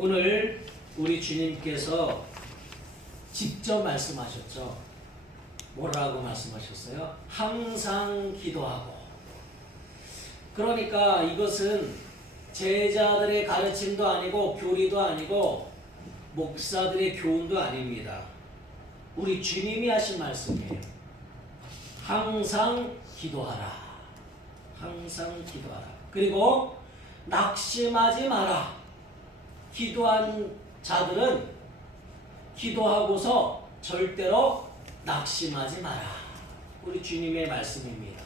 오늘 우리 주님께서 직접 말씀하셨죠. 뭐라고 말씀하셨어요? 항상 기도하고. 그러니까 이것은 제자들의 가르침도 아니고 교리도 아니고 목사들의 교훈도 아닙니다. 우리 주님이 하신 말씀이에요. 항상 기도하라. 항상 기도하라. 그리고 낙심하지 마라. 기도한 자들은 기도하고서 절대로 낙심하지 마라. 우리 주님의 말씀입니다.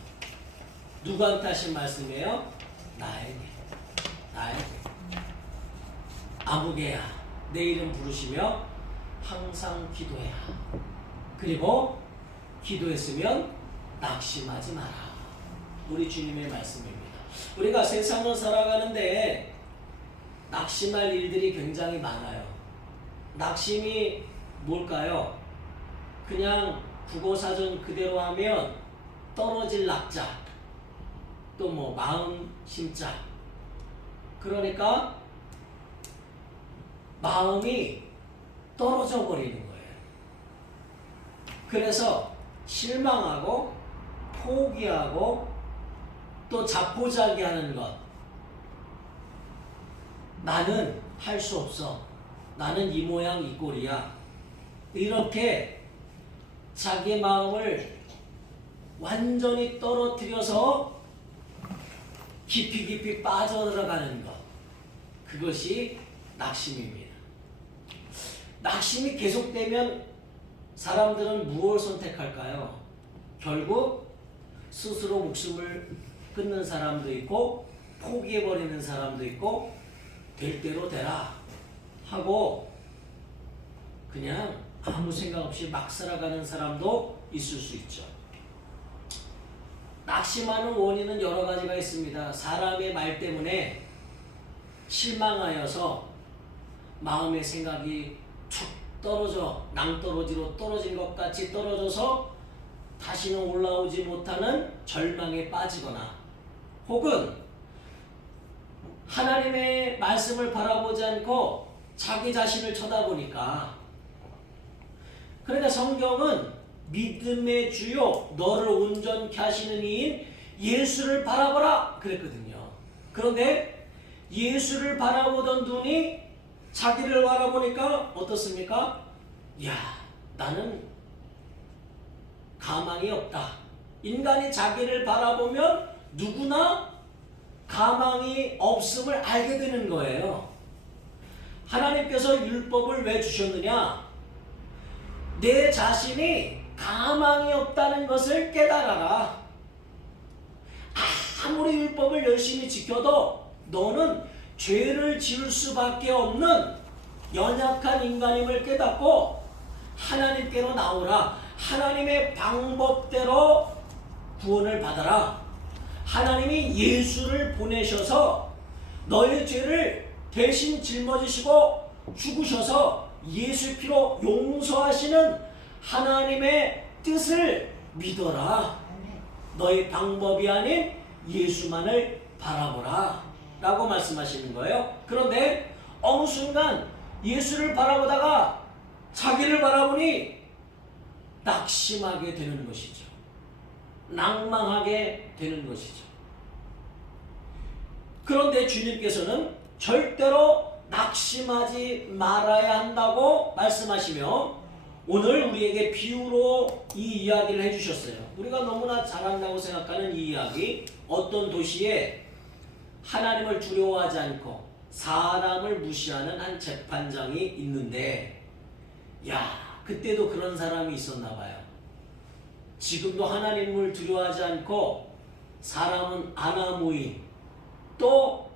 누구한테 하신 말씀이에요? 나에게. 아무개야, 내 이름 부르시며 항상 기도해라. 그리고 기도했으면 낙심하지 마라. 우리 주님의 말씀입니다. 우리가 세상을 살아가는데 낙심할 일들이 굉장히 많아요. 낙심이 뭘까요? 그냥 국어사전 그대로 하면 떨어질 낙자, 또 뭐 마음 심자. 그러니까 마음이 떨어져 버리는 거예요. 그래서 실망하고 포기하고 또 자포자기하는 것. 나는 할 수 없어. 나는 이 모양 이 꼴이야. 이렇게 자기 마음을 완전히 떨어뜨려서 깊이 빠져들어가는 것. 그것이 낙심입니다. 낙심이 계속되면 사람들은 무엇을 선택할까요? 결국 스스로 목숨을 끊는 사람도 있고 포기해버리는 사람도 있고 될 대로 되라 하고 그냥 아무 생각 없이 막 살아가는 사람도 있을 수 있죠. 낙심하는 원인은 여러 가지가 있습니다. 사람의 말 때문에 실망하여서 마음의 생각이 툭 떨어져 낭떠러지로 떨어진 것 같이 떨어져서 다시는 올라오지 못하는 절망에 빠지거나 혹은 하나님의 말씀을 바라보지 않고 자기 자신을 쳐다보니까. 그러니까 성경은 믿음의 주요 너를 온전케 하시는 이인 예수를 바라보라 그랬거든요. 그런데 예수를 바라보던 눈이 자기를 바라보니까 어떻습니까? 야, 나는 가망이 없다. 인간이 자기를 바라보면 누구나 가망이 없음을 알게 되는 거예요. 하나님께서 율법을 왜 주셨느냐? 내 자신이 가망이 없다는 것을 깨달아라. 아무리 율법을 열심히 지켜도 너는 죄를 지을 수밖에 없는 연약한 인간임을 깨닫고 하나님께로 나오라. 하나님의 방법대로 구원을 받아라. 하나님이 예수를 보내셔서 너의 죄를 대신 짊어지시고 죽으셔서 예수 피로 용서하시는 하나님의 뜻을 믿어라. 너의 방법이 아닌 예수만을 바라보라 라고 말씀하시는 거예요. 그런데 어느 순간 예수를 바라보다가 자기를 바라보니 낙심하게 되는 것이죠. 낭망하게 되는 것이죠. 그런데 주님께서는 절대로 낙심하지 말아야 한다고 말씀하시며 오늘 우리에게 비유로 이 이야기를 해주셨어요. 우리가 너무나 잘한다고 생각하는 이 이야기, 어떤 도시에 하나님을 두려워하지 않고 사람을 무시하는 한 재판장이 있는데, 야, 그때도 그런 사람이 있었나 봐요. 지금도 하나님을 두려워하지 않고 사람은 아나무인, 또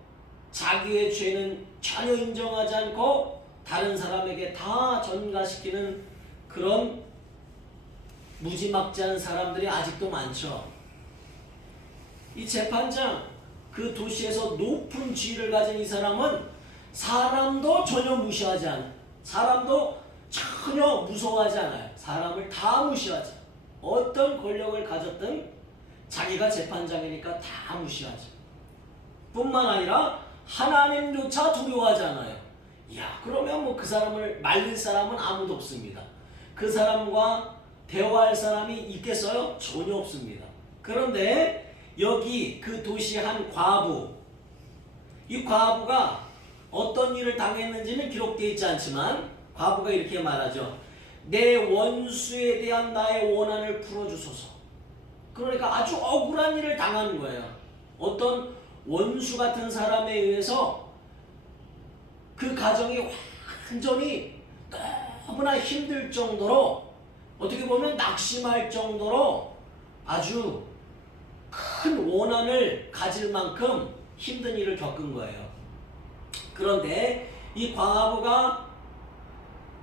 자기의 죄는 전혀 인정하지 않고 다른 사람에게 다 전가시키는 그런 무지막지한 사람들이 아직도 많죠. 이 재판장, 그 도시에서 높은 지위를 가진 이 사람은 사람도 전혀 무시하지 않아요. 사람도 전혀 무서워하지 않아요. 사람을 다 무시하죠. 어떤 권력을 가졌든 자기가 재판장이니까 다 무시하죠. 뿐만 아니라 하나님조차 두려워하지 않아요. 야, 그러면 뭐 그 사람을 말릴 사람은 아무도 없습니다. 그 사람과 대화할 사람이 있겠어요? 전혀 없습니다. 그런데 여기 그 도시 한 과부, 이 과부가 어떤 일을 당했는지는 기록되어 있지 않지만 과부가 이렇게 말하죠. 내 원수에 대한 나의 원한을 풀어주소서. 그러니까 아주 억울한 일을 당하는 거예요. 어떤 원수 같은 사람에 의해서 그 가정이 완전히 너무나 힘들 정도로, 어떻게 보면 낙심할 정도로 아주 큰 원한을 가질 만큼 힘든 일을 겪은 거예요. 그런데 이 과부가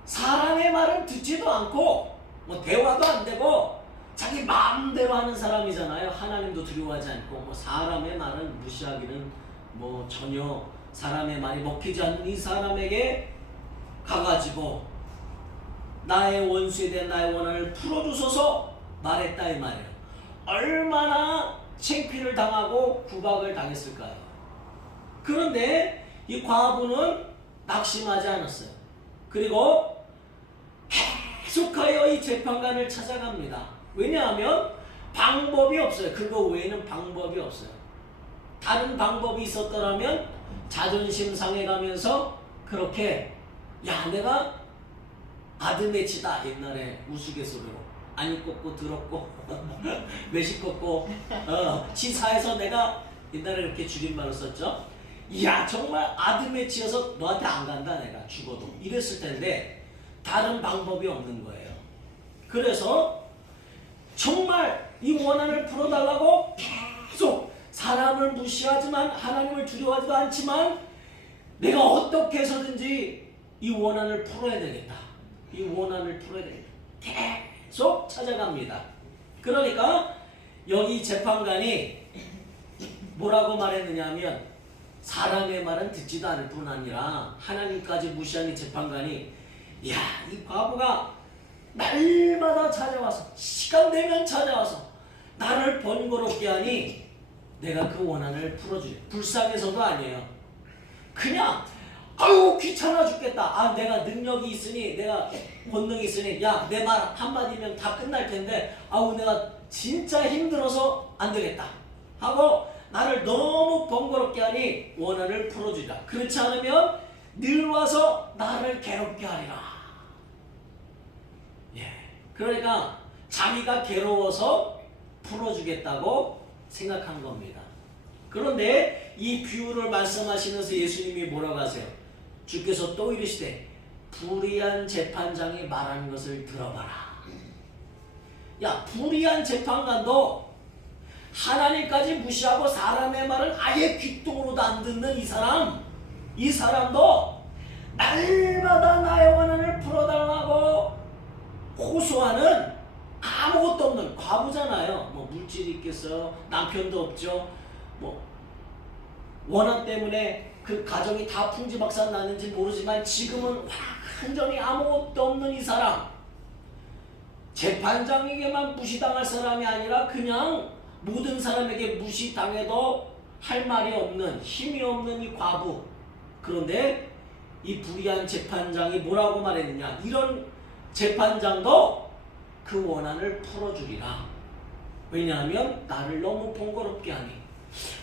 사람의 말은 듣지도 않고 뭐 대화도 안 되고 자기 마음대로 하는 사람이잖아요. 하나님도 두려워하지 않고 뭐 사람의 말은 무시하기는 뭐 전혀 사람의 말이 먹히지 않는 이 사람에게 가가지고 나의 원수에 대한 나의 원한을 풀어주소서 말했다 이 말이에요. 얼마나 창피를 당하고 구박을 당했을까요? 그런데 이 과부는 낙심하지 않았어요. 그리고 계속하여 이 재판관을 찾아갑니다. 왜냐하면 방법이 없어요. 그거 외에는 방법이 없어요. 다른 방법이 있었더라면 자존심 상해가면서 그렇게 야, 내가 아드매치다, 옛날에 우스갯소리로 아니 꺾고 들었고 매시 꺾고 시사에서 내가 옛날에 이렇게 줄임말을 썼죠. 야, 정말 아드매치여서 너한테 안 간다, 내가 죽어도, 이랬을 텐데 다른 방법이 없는 거예요. 그래서 정말 이 원한을 풀어달라고 계속 사람을 무시하지만 하나님을 두려워하지도 않지만 내가 어떻게 해서든지 이 원한을 풀어야 되겠다. 이 원한을 풀어야 되겠다. 계속 찾아갑니다. 그러니까 여기 재판관이 뭐라고 말했느냐 하면 사람의 말은 듣지도 않을 뿐 아니라 하나님까지 무시한 이 재판관이 야, 이 과부가 날마다 찾아와서 시간 되면 찾아와서 나를 번거롭게 하니 내가 그 원한을 풀어주지. 불쌍해서도 아니에요. 그냥 아유 귀찮아 죽겠다. 아, 내가 능력이 있으니, 내가 본능이 있으니, 야, 내 말 한마디면 다 끝날 텐데 아우 내가 진짜 힘들어서 안 되겠다 하고 나를 너무 번거롭게 하니 원한을 풀어주리라. 그렇지 않으면 늘 와서 나를 괴롭게 하리라. 예, 그러니까 자기가 괴로워서 풀어주겠다고 생각한 겁니다. 그런데 이 비유를 말씀하시면서 예수님이 뭐라고 하세요? 주께서 또 이르시되 불의한 재판장이 말하는 것을 들어봐라. 야, 불의한 재판관도 하나님까지 무시하고 사람의 말을 아예 귓등으로도 안 듣는 이 사람도 날마다 나의 원한을 풀어달라고 호소하는 아무것도 없는 과부잖아요. 뭐 물질이 있겠어요? 남편도 없죠. 뭐 원한 때문에 그 가정이 다 풍지박산 났는지 모르지만 지금은 완전히 아무것도 없는 이 사람, 재판장에게만 무시당할 사람이 아니라 그냥 모든 사람에게 무시당해도 할 말이 없는, 힘이 없는 이 과부. 그런데 이 불의한 재판장이 뭐라고 말했느냐? 이런 재판장도 그 원한을 풀어주리라. 왜냐하면 나를 너무 번거롭게 하니.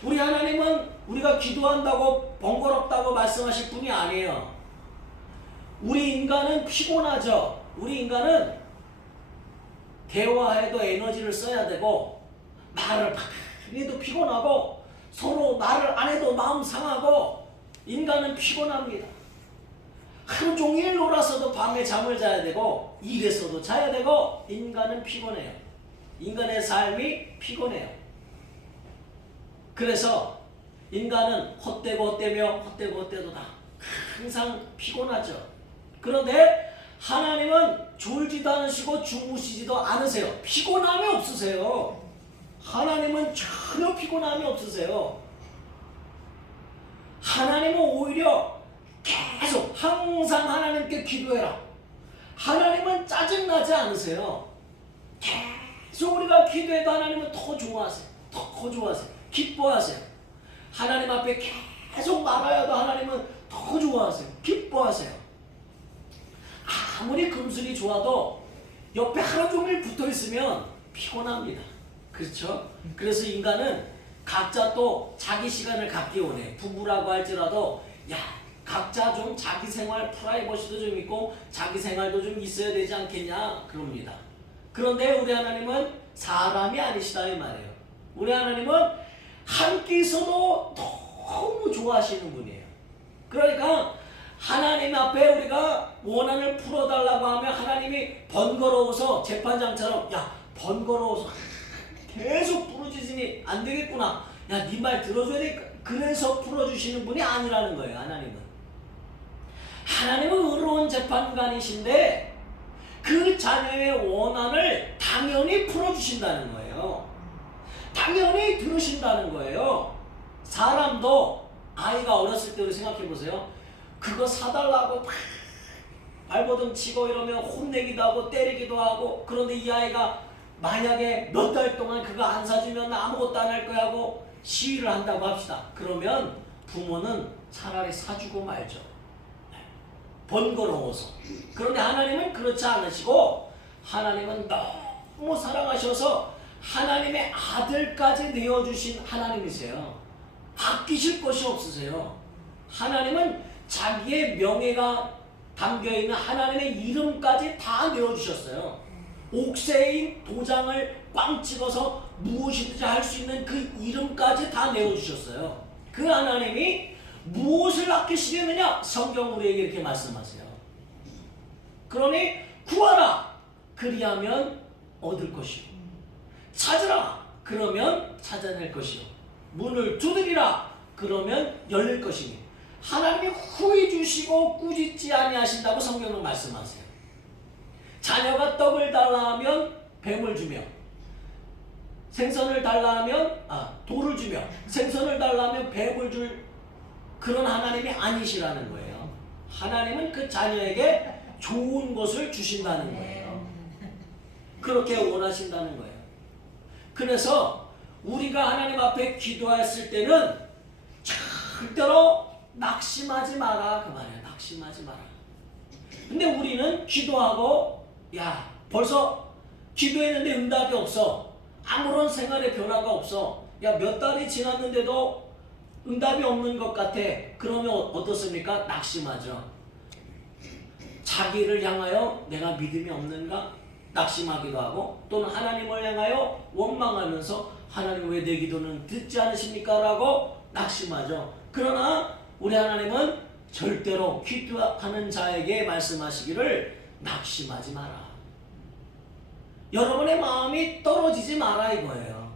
우리 하나님은 우리가 기도한다고 번거롭다고 말씀하실 분이 아니에요. 우리 인간은 피곤하죠. 우리 인간은 대화해도 에너지를 써야 되고 말을 많이 해도 피곤하고 서로 말을 안 해도 마음 상하고 인간은 피곤합니다. 하루 종일 놀아서도 밤에 잠을 자야 되고 일해서도 자야 되고 인간은 피곤해요. 인간의 삶이 피곤해요. 그래서 인간은 헛되고 헛되며 헛되고 헛되도다. 항상 피곤하죠. 그런데 하나님은 졸지도 않으시고 주무시지도 않으세요. 피곤함이 없으세요. 하나님은 전혀 피곤함이 없으세요. 하나님은 오히려 계속 항상 하나님께 기도해라. 하나님은 짜증나지 않으세요. 계속 우리가 기도해도 하나님은 더 좋아하세요. 더 좋아하세요. 기뻐하세요. 하나님 앞에 계속 말하여도 하나님은 더 좋아하세요. 기뻐하세요. 아무리 금술이 좋아도 옆에 하루 종일 붙어 있으면 피곤합니다. 그렇죠? 그래서 인간은 각자 또 자기 시간을 갖기 원해. 부부라고 할지라도 야 각자 좀 자기 생활 프라이버시도 좀 있고 자기 생활도 좀 있어야 되지 않겠냐 그럽니다. 그런데 우리 하나님은 사람이 아니시다 이 말이에요. 우리 하나님은 함께 있어도 너무 좋아하시는 분이에요. 그러니까 하나님 앞에 우리가 원한을 풀어달라고 하면 하나님이 번거로워서 재판장처럼 야 번거로워서 계속 부르짖으니 안 되겠구나. 야 네 말 들어줘야 돼. 그래서 풀어주시는 분이 아니라는 거예요. 하나님은 의로운 재판관이신데 그 자녀의 원한을 당연히 풀어주신다는 거예요. 당연히 들으신다는 거예요. 사람도 아이가 어렸을 때 우리 생각해 보세요. 그거 사달라고 발버둥 치고 이러면 혼내기도 하고 때리기도 하고, 그런데 이 아이가 만약에 몇 달 동안 그거 안 사주면 아무것도 안 할 거야 하고 시위를 한다고 합시다. 그러면 부모는 차라리 사주고 말죠. 번거로워서. 그런데 하나님은 그렇지 않으시고 하나님은 너무 사랑하셔서 하나님의 아들까지 내어주신 하나님이세요. 아끼실 것이 없으세요. 하나님은 자기의 명예가 담겨있는 하나님의 이름까지 다 내어주셨어요. 옥새인 도장을 꽝 찍어서 무엇이든지 할 수 있는 그 이름까지 다 내어주셨어요. 그 하나님이 무엇을 아끼시려느냐? 성경 우리에게 이렇게 말씀하세요. 그러니 구하라 그리하면 얻을 것이요, 찾으라 그러면 찾아낼 것이요, 문을 두드리라 그러면 열릴 것이니 하나님이 후히 주시고 꾸짖지 아니하신다고 성경은 말씀하세요. 자녀가 떡을 달라 하면 뱀을 주며, 생선을 달라 하면 돌을 주며, 생선을 달라 하면 뱀을 줄 그런 하나님이 아니시라는 거예요. 하나님은 그 자녀에게 좋은 것을 주신다는 거예요. 그렇게 원하신다는 거예요. 그래서 우리가 하나님 앞에 기도했을 때는 절대로 낙심하지 마라 그 말이에요. 낙심하지 마라. 근데 우리는 기도하고 야 벌써 기도했는데 응답이 없어. 아무런 생활의 변화가 없어. 야 몇 달이 지났는데도 응답이 없는 것 같아. 그러면 어떻습니까? 낙심하죠. 자기를 향하여 내가 믿음이 없는가? 낙심하기도 하고, 또는 하나님을 향하여 원망하면서 하나님 왜 내 기도는 듣지 않으십니까? 라고 낙심하죠. 그러나 우리 하나님은 절대로 기도하는 자에게 말씀하시기를 낙심하지 마라. 여러분의 마음이 떨어지지 마라 이거예요.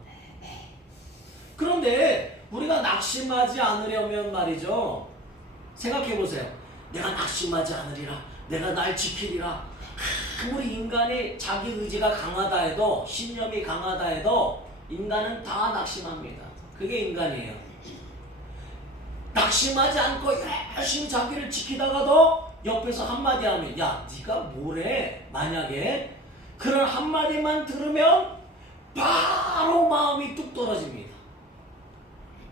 그런데 우리가 낙심하지 않으려면 말이죠. 생각해 보세요. 내가 낙심하지 않으리라. 내가 날 지키리라. 아무리 인간이 자기 의지가 강하다 해도, 신념이 강하다 해도 인간은 다 낙심합니다. 그게 인간이에요. 낙심하지 않고 열심히 자기를 지키다가도 옆에서 한마디 하면 야 네가 뭐래? 만약에 그런 한마디만 들으면 바로 마음이 뚝 떨어집니다.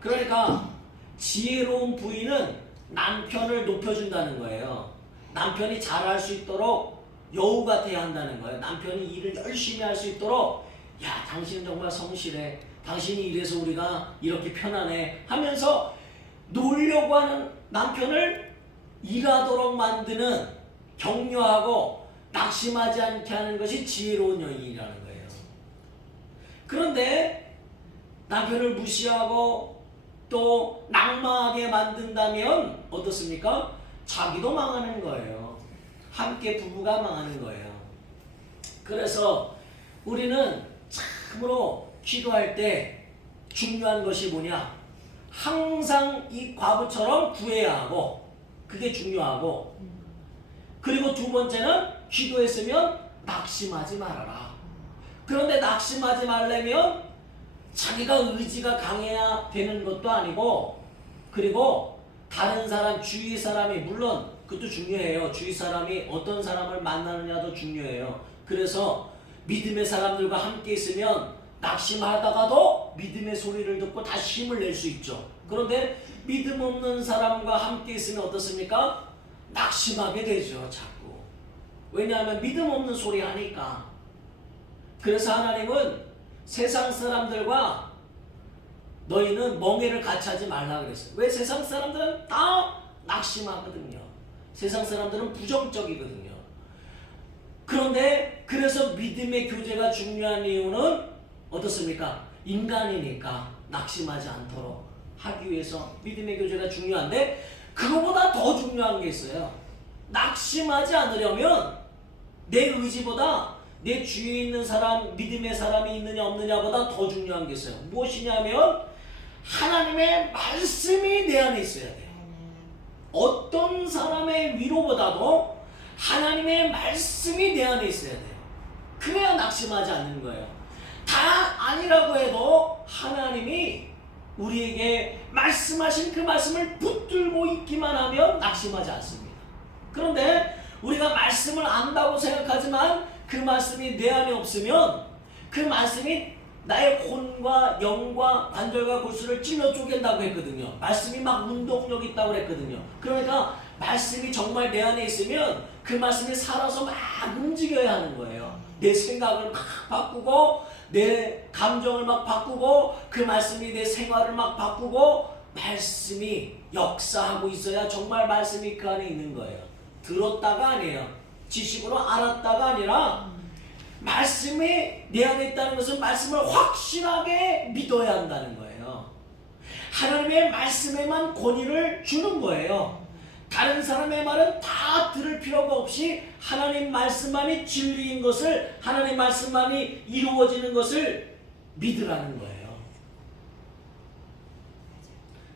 그러니까 지혜로운 부인은 남편을 높여준다는 거예요. 남편이 잘할 수 있도록 여우가 돼야 한다는 거예요. 남편이 일을 열심히 할 수 있도록 야 당신은 정말 성실해. 당신이 이래서 우리가 이렇게 편안해 하면서 놀려고 하는 남편을 일하도록 만드는, 격려하고 낙심하지 않게 하는 것이 지혜로운 여인이라는 거예요. 그런데 남편을 무시하고 또 낙마하게 만든다면 어떻습니까? 자기도 망하는 거예요. 함께 부부가 망하는 거예요. 그래서 우리는 참으로 기도할 때 중요한 것이 뭐냐? 항상 이 과부처럼 구해야 하고, 그게 중요하고, 그리고 두 번째는 기도했으면 낙심하지 말아라. 그런데 낙심하지 말려면 자기가 의지가 강해야 되는 것도 아니고, 그리고 다른 사람, 주위 사람이, 물론 그것도 중요해요. 주위 사람이 어떤 사람을 만나느냐도 중요해요. 그래서 믿음의 사람들과 함께 있으면 낙심하다가도 믿음의 소리를 듣고 다시 힘을 낼 수 있죠. 그런데 믿음 없는 사람과 함께 있으면 어떻습니까? 낙심하게 되죠, 자꾸. 왜냐하면 믿음 없는 소리 하니까. 그래서 하나님은 세상 사람들과 너희는 멍에를 같이 하지 말라 그랬어요. 왜? 세상 사람들은 다 낙심하거든요. 세상 사람들은 부정적이거든요. 그런데 그래서 믿음의 교제가 중요한 이유는 어떻습니까? 인간이니까 낙심하지 않도록 하기 위해서 믿음의 교제가 중요한데, 그거보다 더 중요한 게 있어요. 낙심하지 않으려면 내 의지보다 내 주위에 있는 사람, 믿음의 사람이 있느냐 없느냐보다 더 중요한 게 있어요. 무엇이냐면 하나님의 말씀이 내 안에 있어야 돼요. 어떤 사람의 위로보다도 하나님의 말씀이 내 안에 있어야 돼요. 그래야 낙심하지 않는 거예요. 다 아니라고 해도 하나님이 우리에게 말씀하신 그 말씀을 붙들고 있기만 하면 낙심하지 않습니다. 그런데 우리가 말씀을 안다고 생각하지만 그 말씀이 내 안에 없으면 그 말씀이 나의 혼과 영과 관절과 골수를 찔러 쪼갠다고 했거든요. 말씀이 막 운동력 있다고 했거든요. 그러니까 말씀이 정말 내 안에 있으면 그 말씀이 살아서 막 움직여야 하는 거예요. 내 생각을 막 바꾸고 내 감정을 막 바꾸고 그 말씀이 내 생활을 막 바꾸고 말씀이 역사하고 있어야 정말 말씀이 그 안에 있는 거예요. 들었다가 아니에요. 지식으로 알았다가 아니라 말씀이 내 안에 있다는 것은 말씀을 확실하게 믿어야 한다는 거예요. 하나님의 말씀에만 권위를 주는 거예요. 다른 사람의 말은 다 들을 필요가 없이 하나님 말씀만이 진리인 것을, 하나님 말씀만이 이루어지는 것을 믿으라는 거예요.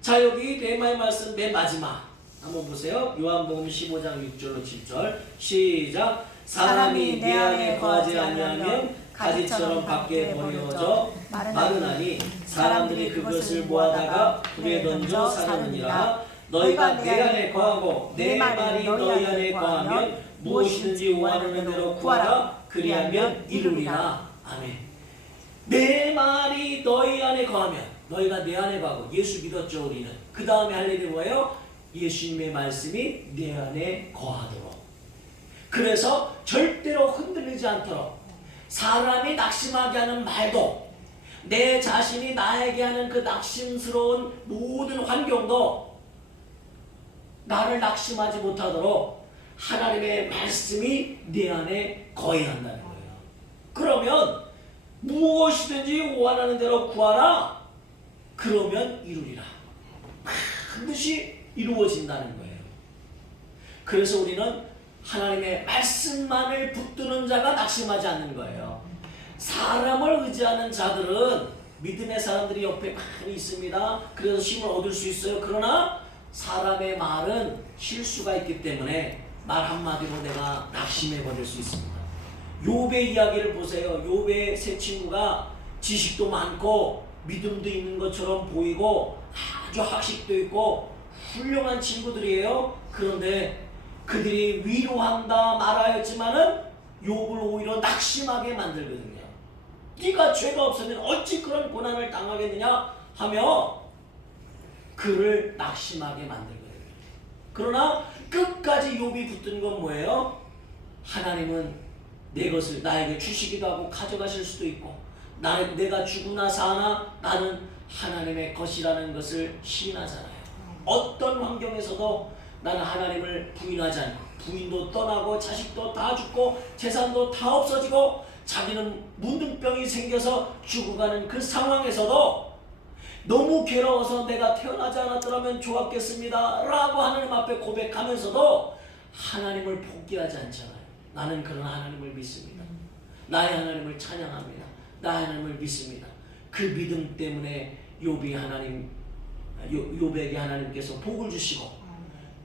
자, 여기 레마의 말씀 맨 마지막 한번 보세요. 요한복음 15장 6절로 7절 시작. 사람이 내 안에 거하지 아니하면 가지처럼 밖에 버려져 마르나니 사람들이 그것을 모아다가 불에 던져 사르느니라. 너희가 내 안에 거하고 내 말이 너희 안에 거하면 무엇이든지 원하는 대로 구하라. 그리하면 이루리라. 아멘. 내 말이 너희 안에 거하면, 너희가 내 안에 거하고, 예수 믿었죠 우리는. 그 다음에 할 일이 뭐예요? 예수님의 말씀이 내 안에 거하도록. 그래서 절대로 흔들리지 않도록, 사람이 낙심하게 하는 말도, 내 자신이 나에게 하는 그 낙심스러운 모든 환경도 나를 낙심하지 못하도록 하나님의 말씀이 내 안에 거해야 한다는 거예요. 그러면 무엇이든지 원하는 대로 구하라. 그러면 이루리라. 반드시 이루어진다는 거예요. 그래서 우리는 하나님의 말씀만을 붙드는 자가 낙심하지 않는 거예요. 사람을 의지하는 자들은, 믿음의 사람들이 옆에 많이 있습니다. 그래서 힘을 얻을 수 있어요. 그러나 사람의 말은 실수가 있기 때문에 말 한마디로 내가 낙심해 버릴 수 있습니다. 욥의 이야기를 보세요. 욥의 세 친구가 지식도 많고 믿음도 있는 것처럼 보이고 아주 학식도 있고 훌륭한 친구들이에요. 그런데 그들이 위로한다 말하였지만은 욥을 오히려 낙심하게 만들거든요. 네가 죄가 없으면 어찌 그런 고난을 당하겠느냐 하며 그를 낙심하게 만들거든요. 그러나 끝까지 욥이 붙든 건 뭐예요? 하나님은 내 것을 나에게 주시기도 하고 가져가실 수도 있고, 내가 죽으나 사나 나는 하나님의 것이라는 것을 시인하잖아요. 어떤 환경에서도 나는 하나님을 부인하지 않고, 부인도 떠나고 자식도 다 죽고 재산도 다 없어지고 자기는 문둥병이 생겨서 죽어가는 그 상황에서도 너무 괴로워서 내가 태어나지 않았더라면 좋았겠습니다 라고 하나님 앞에 고백하면서도 하나님을 포기하지 않잖아요. 나는 그런 하나님을 믿습니다. 나의 하나님을 찬양합니다. 나의 하나님을 믿습니다. 그 믿음 때문에 욥에게 하나님께서 복을 주시고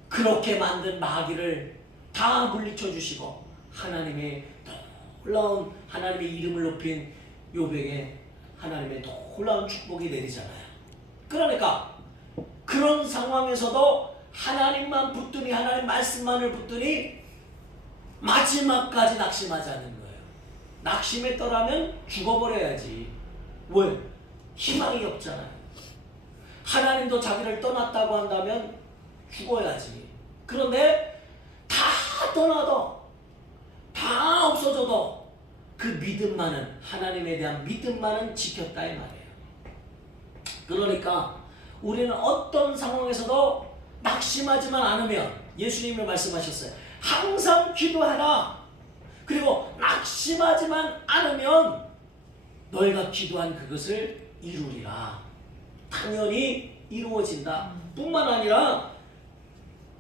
그렇게 만든 마귀를 다 물리쳐 주시고 하나님의 놀라운, 하나님의 이름을 높인 욥에게 하나님의 놀라운 축복이 내리잖아요. 그러니까 그런 상황에서도 하나님만 붙더니, 하나님 말씀만을 붙더니 마지막까지 낙심하지 않는 거예요. 낙심했더라면 죽어버려야지. 왜? 희망이 없잖아요. 하나님도 자기를 떠났다고 한다면 죽어야지. 그런데 다 떠나도 다 없어져도 그 믿음만은, 하나님에 대한 믿음만은 지켰다 이 말이에요. 그러니까 우리는 어떤 상황에서도 낙심하지만 않으면, 예수님이 말씀하셨어요. 항상 기도하라. 그리고 낙심하지만 않으면 너희가 기도한 그것을 이루리라. 당연히 이루어진다. 뿐만 아니라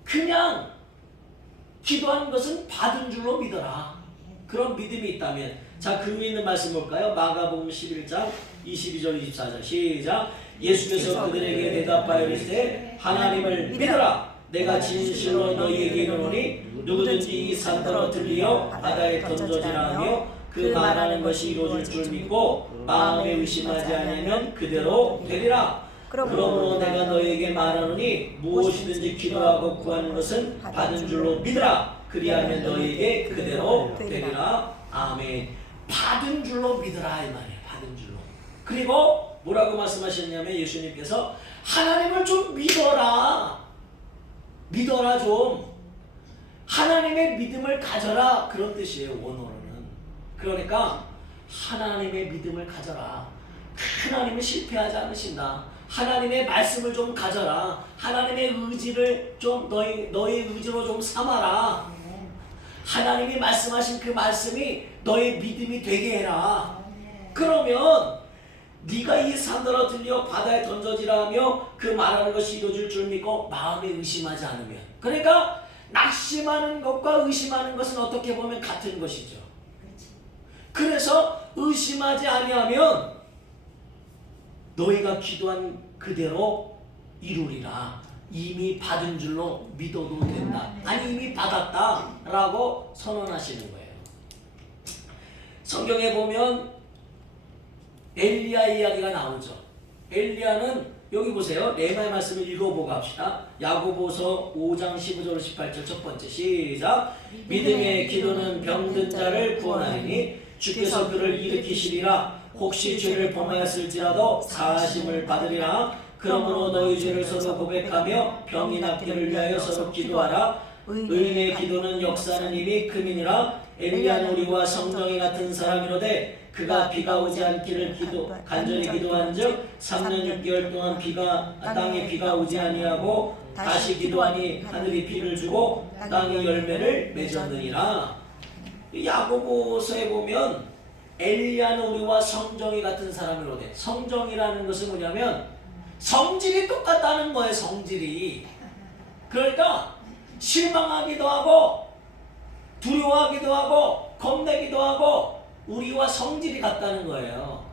그냥 기도하는 것은 받은 줄로 믿어라. 그런 믿음이 있다면, 자, 그 위에 있는 말씀 볼까요? 마가복음 11장 22절 24절 시작. 예수께서 그들에게 대답하여 이르시되 하나님을 믿어라. 내가 진실로 너희에게 이르노니 누구든지 이 산더러 들리어 바다에 던져지라 하며 그 말하는 것이 이루어질 줄 믿고 마음에 의심하지 아니하면 그대로 되리라. 그러므로 내가 너희에게 말하노니 무엇이든지 기도하고 구하는 것은 받은 줄로 믿으라. 그리하면 너희에게 그대로 되리라. 아멘. 받은 줄로 믿으라 이 말이에요. 받은 줄로. 그리고 뭐라고 말씀하셨냐면 예수님께서 하나님을 좀 믿어라. 믿어라 좀. 하나님의 믿음을 가져라. 그런 뜻이에요. 원어로는. 그러니까 하나님의 믿음을 가져라. 하나님은 실패하지 않으신다. 하나님의 말씀을 좀 가져라. 하나님의 의지를 좀 너의 의지로 좀 삼아라. 하나님이 말씀하신 그 말씀이 너의 믿음이 되게 해라. 그러면 네가 이 산더러 들려 바다에 던져지라 하며 그 말하는 것이 이루어질 줄 믿고 마음에 의심하지 않으면, 그러니까 낙심하는 것과 의심하는 것은 어떻게 보면 같은 것이죠. 그래서 의심하지 아니하면 너희가 기도한 그대로 이루리라. 이미 받은 줄로 믿어도 된다. 아니 이미 받았다라고 선언하시는 거예요. 성경에 보면 엘리야 이야기가 나오죠. 엘리야는 여기 보세요. 레마의 말씀을 읽어보고 합시다. 야고보서 5장 15절 18절 첫 번째 시작. 믿음의 기도는 병든 자를 구원하리니 주께서 그를 일으키시리라. 혹시 죄를 범하였을지라도 사하심을 받으리라. 그러므로 너희 죄를 서로 고백하며 병이 낫기를 위하여 서로 기도하라. 의인의 기도는 역사하는 힘이 크미니라. 엘리야는 우리와 성정이 같은 사람이로되 그가 비가 오지 않기를 간절히 기도한즉 3년 6개월 동안 땅에 비가 오지 아니하고 다시 기도하니 하늘이 비를 주고 땅이 열매를 맺었느니라. 야고보서에 보면 엘리야는 우리와 성정이 같은 사람이로되, 성정이라는 것은 뭐냐면 성질이 똑같다는 거예요. 성질이. 그러니까 실망하기도 하고 두려워하기도 하고 겁내기도 하고 우리와 성질이 같다는 거예요.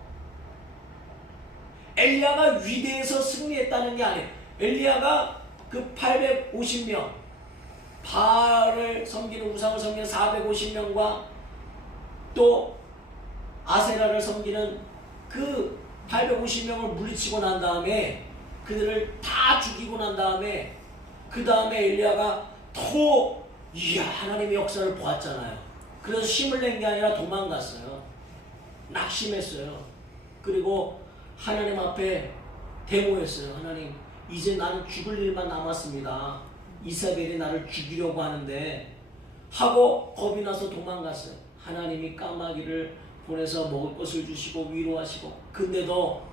엘리야가 위대해서 승리했다는 게 아니에요. 엘리야가 그 850명 바알을 섬기는, 우상을 섬기는 450명과 또 아세라를 섬기는 그 850명을 물리치고 난 다음에, 그들을 다 죽이고 난 다음에, 그 다음에 엘리야가 더 하나님의 역사를 보았잖아요. 그래서 힘을 낸 게 아니라 도망갔어요. 낙심했어요. 그리고 하나님 앞에 데모했어요. 하나님, 이제 나는 죽을 일만 남았습니다. 이사벨이 나를 죽이려고 하는데 하고 겁이 나서 도망갔어요. 하나님이 까마귀를 보내서 먹을 것을 주시고 위로하시고, 근데도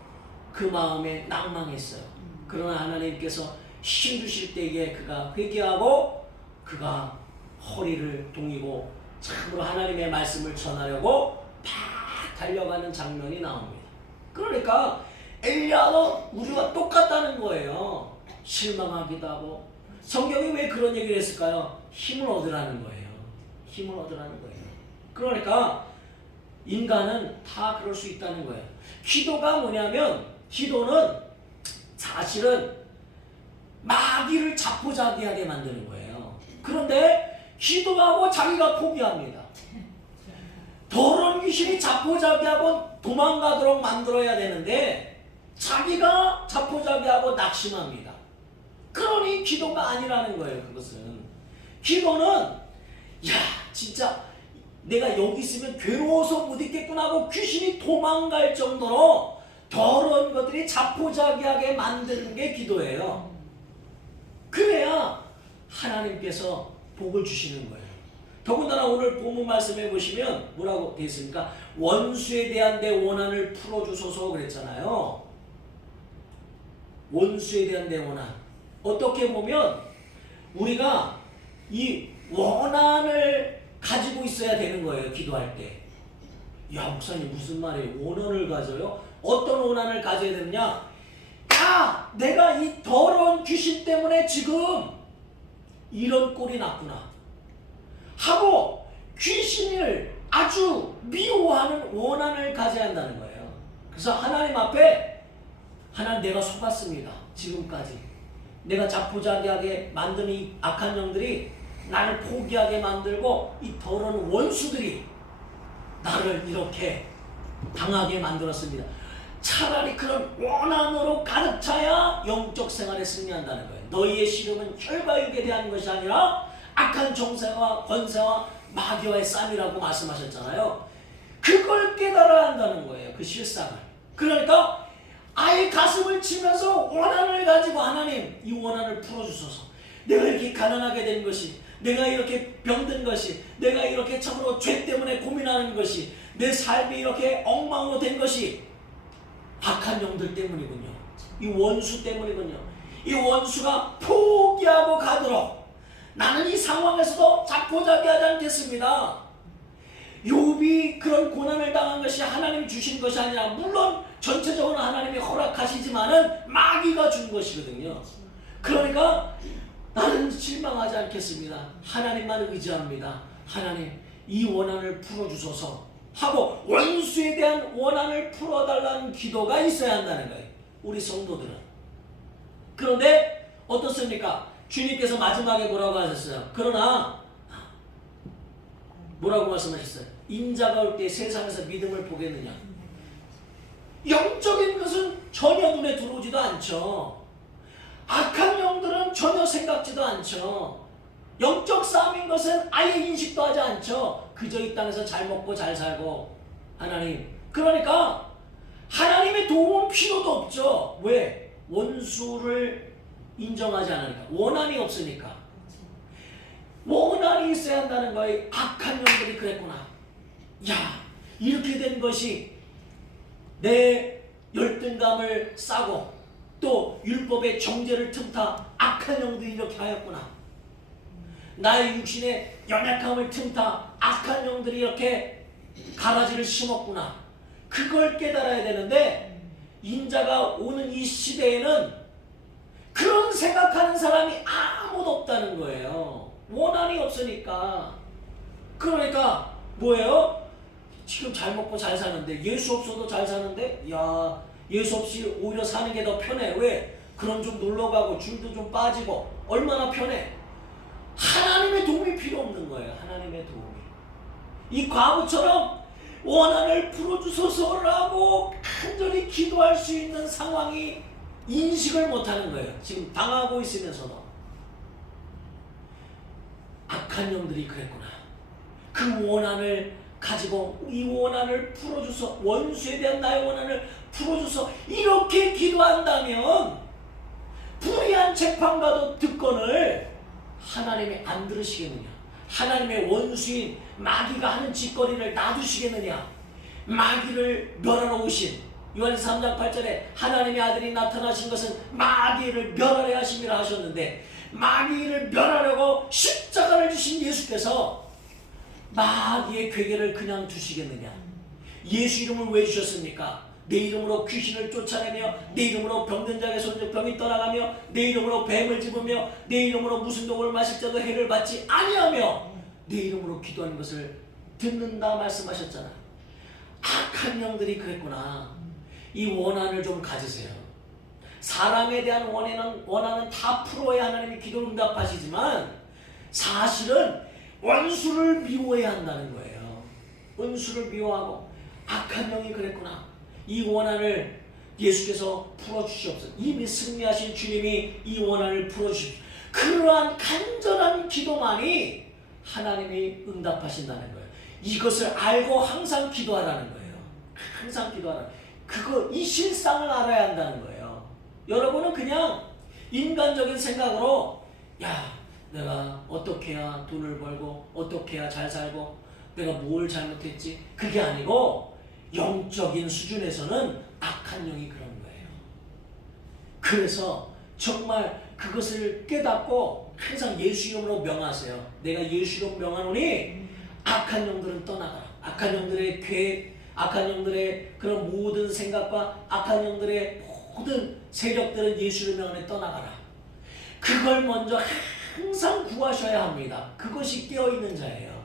그 마음에 낭망했어요. 그러나 하나님께서 힘 주실 때에 그가 회개하고 그가 허리를 동이고 참으로 하나님의 말씀을 전하려고 팍 달려가는 장면이 나옵니다. 그러니까 엘리야도 우리와 똑같다는 거예요. 실망하기도 하고. 성경이 왜 그런 얘기를 했을까요? 힘을 얻으라는 거예요. 힘을 얻으라는 거예요. 그러니까 인간은 다 그럴 수 있다는 거예요. 기도가 뭐냐면, 기도는 사실은 마귀를 자포자기하게 만드는 거예요. 그런데 기도하고 자기가 포기합니다. 더러운 귀신이 자포자기하고 도망가도록 만들어야 되는데 자기가 자포자기하고 낙심합니다. 그러니 기도가 아니라는 거예요. 그것은 기도는 진짜 내가 여기 있으면 괴로워서 못 있겠구나 하고 귀신이 도망갈 정도로 더러운 것들이 자포자기하게 만드는 게 기도예요. 그래야 하나님께서 복을 주시는 거예요. 더군다나 오늘 본문 말씀해 보시면 뭐라고 되어 있습니까? 원수에 대한 내 원한을 풀어주소서 그랬잖아요. 원수에 대한 내 원한. 어떻게 보면 우리가 이 원한을 가지고 있어야 되는 거예요. 기도할 때. 야, 목사님 무슨 말이에요? 원한을 가져요? 어떤 원한을 가져야 되느냐? 아, 내가 이 더러운 귀신 때문에 지금 이런 꼴이 났구나 하고 귀신을 아주 미워하는 원한을 가져야 한다는 거예요. 그래서 하나님 앞에 하나님 내가 속았습니다. 지금까지 내가 자포자기하게 만든 이 악한 영들이 나를 포기하게 만들고 이 더러운 원수들이 나를 이렇게 당하게 만들었습니다. 차라리 그런 원한으로 가득 차야 영적 생활에 승리한다는 거예요. 너희의 씨름은 혈과 육에 대한 것이 아니라 악한 정세와 권세와 마귀와의 싸움이라고 말씀하셨잖아요. 그걸 깨달아야 한다는 거예요. 그 실상을. 그러니까 아예 가슴을 치면서 원한을 가지고 하나님 이 원한을 풀어주소서. 내가 이렇게 가난하게 된 것이, 내가 이렇게 병든 것이, 내가 이렇게 참으로 죄 때문에 고민하는 것이, 내 삶이 이렇게 엉망으로 된 것이 악한 영들 때문이군요. 이 원수 때문이군요. 이 원수가 포기하고 가도록 나는 이 상황에서도 자포자기하지 않겠습니다. 욥이 그런 고난을 당한 것이 하나님이 주신 것이 아니라 물론 전체적으로 하나님이 허락하시지만은 마귀가 준 것이거든요. 그러니까 나는 실망하지 않겠습니다. 하나님만 의지합니다. 하나님 이 원한을 풀어주소서 하고 원수에 대한 원한을 풀어달라는 기도가 있어야 한다는 거예요. 우리 성도들은. 그런데 어떻습니까? 주님께서 마지막에 뭐라고 하셨어요? 그러나 뭐라고 말씀하셨어요? 인자가 올 때 세상에서 믿음을 보겠느냐? 영적인 것은 전혀 눈에 들어오지도 않죠. 악한 영들은 전혀 생각지도 않죠. 영적 싸움인 것은 아예 인식도 하지 않죠. 그저 이 땅에서 잘 먹고 잘 살고. 하나님, 그러니까 하나님의 도움은 필요도 없죠. 왜? 원수를 인정하지 않으니까. 원한이 없으니까. 원한이 있어야 한다는 거예요. 악한 영들이 그랬구나. 야, 이렇게 된 것이 내 열등감을 싸고 또 율법의 정죄를 틈타 악한 영들이 이렇게 하였구나. 나의 육신의 연약함을 틈타 악한 영들이 이렇게 가라지를 심었구나. 그걸 깨달아야 되는데 인자가 오는 이 시대에는 그런 생각하는 사람이 아무도 없다는 거예요. 원한이 없으니까. 그러니까 뭐예요? 지금 잘 먹고 잘 사는데, 예수 없어도 잘 사는데, 야, 예수 없이 오히려 사는 게 더 편해. 왜? 그럼 좀 놀러가고 줄도 좀 빠지고 얼마나 편해. 하나님의 도움이 필요 없는 거예요. 하나님의 도움이. 이 과부처럼 원한을 풀어주소서라고 간절히 기도할 수 있는 상황이 인식을 못하는 거예요. 지금 당하고 있으면서도. 악한 영들이 그랬구나. 그 원한을 가지고 이 원한을 풀어줘서, 원수에 대한 나의 원한을 풀어줘서 이렇게 기도한다면 불의한 재판과도 특권을 하나님이 안 들으시겠느냐? 하나님의 원수인 마귀가 하는 짓거리를 놔두시겠느냐? 마귀를 멸하러 오신 요한일서 3장 8절에 하나님의 아들이 나타나신 것은 마귀를 멸하려 하심이라 하셨는데, 마귀를 멸하려고 십자가를 주신 예수께서 마귀의 괴계를 그냥 두시겠느냐? 예수 이름을 왜 주셨습니까? 내 이름으로 귀신을 쫓아내며, 내 이름으로 병든 자에게 손 병이 떠나가며, 내 이름으로 뱀을 집으며, 내 이름으로 무슨 독을 마실 자도 해를 받지 아니하며, 내 이름으로 기도하는 것을 듣는다 말씀하셨잖아. 악한 영들이 그랬구나. 이 원한을 좀 가지세요. 사람에 대한 원한은 다 풀어야 하나님이 기도를 응답하시지만 사실은 원수를 미워해야 한다는 거예요. 원수를 미워하고 악한 영이 그랬구나. 이 원한을 예수께서 풀어주시옵소서. 이미 승리하신 주님이 이 원한을 풀어주십시오. 그러한 간절한 기도만이 하나님이 응답하신다는 거예요. 이것을 알고 항상 기도하라는 거예요. 항상 기도하라. 이 실상을 알아야 한다는 거예요. 여러분은 그냥 인간적인 생각으로 야, 내가 어떻게 해야 돈을 벌고 어떻게 해야 잘 살고 내가 뭘 잘못했지? 그게 아니고 영적인 수준에서는 악한 영이 그런 거예요. 그래서 정말 그것을 깨닫고 항상 예수 이름으로 명하세요. 내가 예수 이름으로 명하노니 악한 영들은 떠나가라. 악한 영들의 계획, 악한 영들의 그런 모든 생각과 악한 영들의 모든 세력들은 예수 이름으로 명하노니 떠나가라. 그걸 먼저 항상 구하셔야 합니다. 그것이 깨어있는 자예요.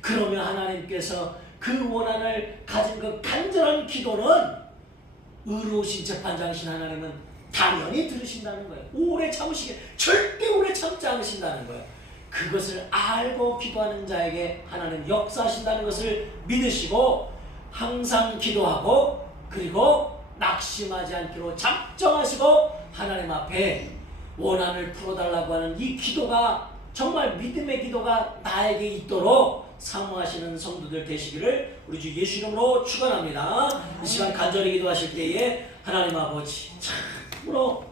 그러면 하나님께서 그 원한을 가진 그 간절한 기도는 의로우신 재판장이신 하나님은 당연히 들으신다는 거예요. 오래 참으시게 절대 오래 참지 않으신다는 거예요. 그것을 알고 기도하는 자에게 하나님 역사하신다는 것을 믿으시고 항상 기도하고 그리고 낙심하지 않기로 작정하시고 하나님 앞에 원한을 풀어달라고 하는 이 기도가 정말 믿음의 기도가 나에게 있도록 사모하시는 성도들 되시기를 우리 주 예수 이름으로 축원합니다. 이 시간 간절히 기도하실 때에 하나님 아버지 참으로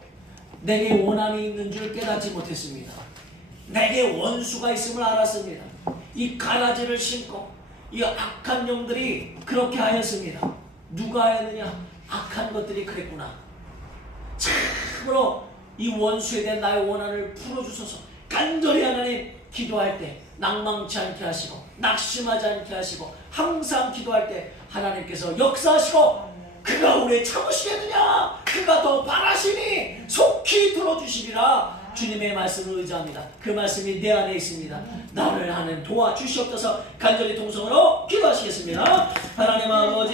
내게 원함이 있는 줄 깨닫지 못했습니다. 내게 원수가 있음을 알았습니다. 이 가라지를 심고 이 악한 영들이 그렇게 하였습니다. 누가 하였느냐? 악한 것들이 그랬구나. 참으로 이 원수에 대한 나의 원한을 풀어주소서. 간절히 하나님 기도할 때 낭망치 않게 하시고 낙심하지 않게 하시고 항상 기도할 때 하나님께서 역사하시고 그가 오래 참으시겠느냐? 그가 더 바라시니 속히 들어주시리라. 주님의 말씀을 의지합니다. 그 말씀이 내 안에 있습니다. 나를 하는 도와주시옵소서. 간절히 동성으로 기도하시겠습니다. 하나님 아버지